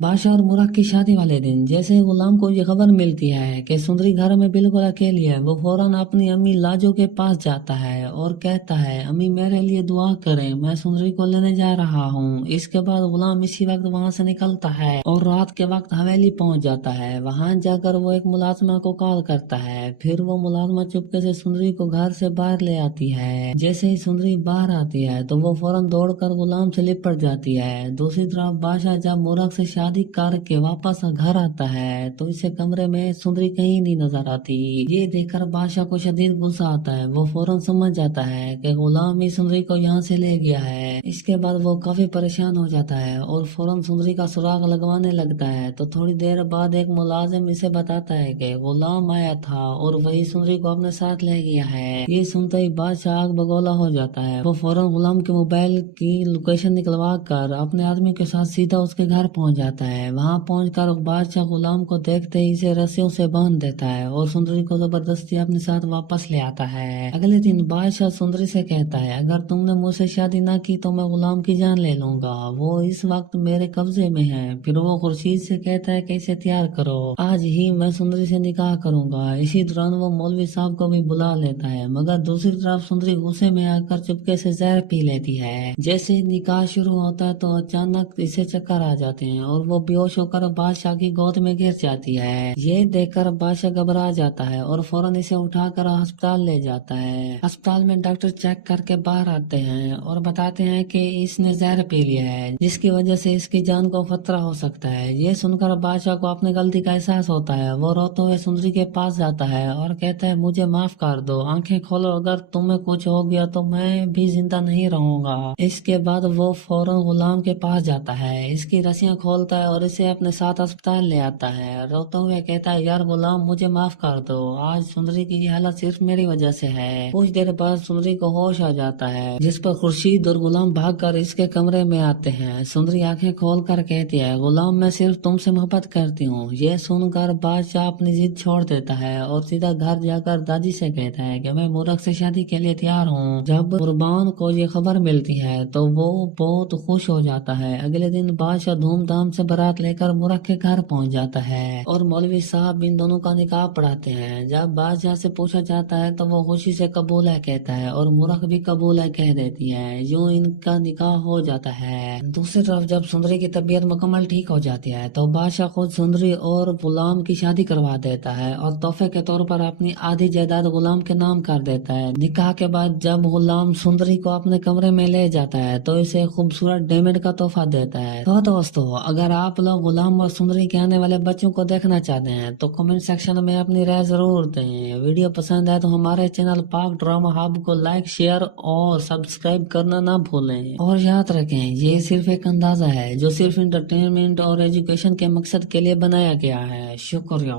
बादशाह और मुराद की शादी वाले दिन जैसे ही गुलाम को ये खबर मिलती है कि सुंदरी घर में बिल्कुल अकेली है, वो फौरन अपनी अम्मी लाजो के पास जाता है और कहता है, अम्मी मेरे लिए दुआ करें, मैं सुंदरी को लेने जा रहा हूँ। इसके बाद गुलाम इसी वक्त वहाँ से निकलता है और रात के वक्त हवेली पहुँच जाता है। वहाँ जाकर वो एक मुलाजमा को कॉल करता है। फिर वो मुलाजमा चुपके से सुंदरी को घर से बाहर ले आती है। जैसे ही सुंदरी बाहर आती है तो वो फौरन दौड़कर गुलाम से लिपट जाती है। दूसरी तरफ बादशाह जब मुराद से शादी करके वापस घर आता है तो इसे कमरे में सुंदरी कहीं नहीं नजर आती। ये देखकर बादशाह को शदीद गुस्सा आता है। वो फौरन समझ जाता है कि गुलाम ही सुंदरी को यहाँ से ले गया है। इसके बाद वो काफी परेशान हो जाता है और फौरन सुंदरी का सुराग लगवाने लगता है। तो थोड़ी देर बाद एक मुलाजिम इसे बताता है कि गुलाम आया था और वही सुंदरी को अपने साथ ले गया है। ये सुनते ही बादशाह आग बगोला हो जाता है। वो फौरन गुलाम के मोबाइल की लोकेशन निकलवा कर अपने आदमी के साथ सीधा उसके घर पहुंच जाता है। वहां पहुंचकर बादशाह गुलाम को देखते ही इसे रस्सियों से बांध देता है और सुंदरी को जबरदस्ती अपने साथ वापस ले आता है। अगले दिन बादशाह सुंदरी से कहता है, अगर तुमने मुझसे शादी ना की तो मैं गुलाम की जान ले लूंगा, वो इस वक्त मेरे कब्जे में है। फिर वो खुर्शीद से कहता है कि इसे तैयार करो, आज ही मैं सुंदरी से निकाह करूंगा। इसी दौरान वो मौलवी साहब को भी बुला लेता है, मगर दूसरी तरफ सुंदरी गुस्से में आकर चुपके से जहर पी लेती है। जैसे ही निकाह शुरू होता है तो अचानक इसे चक्कर आ जाते हैं और वो बेहोश होकर बादशाह की गोद में गिर जाती है। ये देखकर बादशाह घबरा जाता है और फौरन इसे उठाकर अस्पताल ले जाता है। अस्पताल में डॉक्टर चेक करके बाहर आते हैं और बताते हैं कि इसने जहर पी लिया है, जिसकी वजह से इसकी जान को खतरा हो सकता है। ये सुनकर बादशाह को अपनी गलती का एहसास होता है। वो रोते हुए सुंदरी के पास जाता है और कहता है, मुझे माफ कर दो, आंखें खोलो, अगर तुम्हें कुछ हो गया तो मैं भी जिंदा नहीं रहूंगा। इसके बाद वो फौरन गुलाम के पास जाता है, इसकी रस्सियां खोलता है और इसे अपने साथ अस्पताल ले आता है। रोते हुए कहता है, यार गुलाम, मुझे माफ कर दो, आज सुंदरी की ये हालत सिर्फ मेरी वजह से है। कुछ देर बाद सुंदरी को होश आ जाता है, जिस पर खुर्शीद और गुलाम भागकर इसके कमरे में आते हैं। सुंदरी आंखें खोलकर कहती है, गुलाम मैं सिर्फ तुमसे मोहब्बत करती हूँ। ये सुनकर बादशाह अपनी जिद छोड़ देता है और सीधा घर जाकर दादी से कहता है कि मैं मुराद से शादी के लिए तैयार हूँ। जब कुर्बान को ये खबर मिलती है तो वो बहुत खुश हो जाता है। अगले दिन बादशाह धूमधाम से बारात लेकर मुराद के घर पहुंच जाता है और मौलवी साहब इन दोनों का निकाह पढ़ाते हैं। जब बादशाह से पूछा जाता है तो वो खुशी से कबूल है कहता है और मुराद भी कबूल है कह देती है। यूं इनका निकाह हो जाता है। दूसरी तरफ जब सुंदरी की तबीयत मुकम्मल ठीक हो जाती है तो बादशाह खुद सुंदरी और गुलाम की शादी करवा देता है और तोहफे के तौर पर अपनी आधी जायदाद गुलाम के नाम कर देता है। निकाह के बाद जब गुलाम सुंदरी को अपने कमरे में ले जाता है तो इसे खूबसूरत डायमंड का तोहफा देता है। तो दोस्तों, अगर आप लोग गुलाम और सुंदरी के आने वाले बच्चों को देखना चाहते हैं तो कमेंट सेक्शन में अपनी राय जरूर दें। वीडियो पसंद आए तो हमारे चैनल पाक ड्रामा हब को लाइक, शेयर और सब्सक्राइब करना ना भूलें। और याद रखें, ये सिर्फ एक अंदाजा है जो सिर्फ इंटरटेनमेंट और एजुकेशन के मकसद के लिए बनाया गया है। शुक्रिया।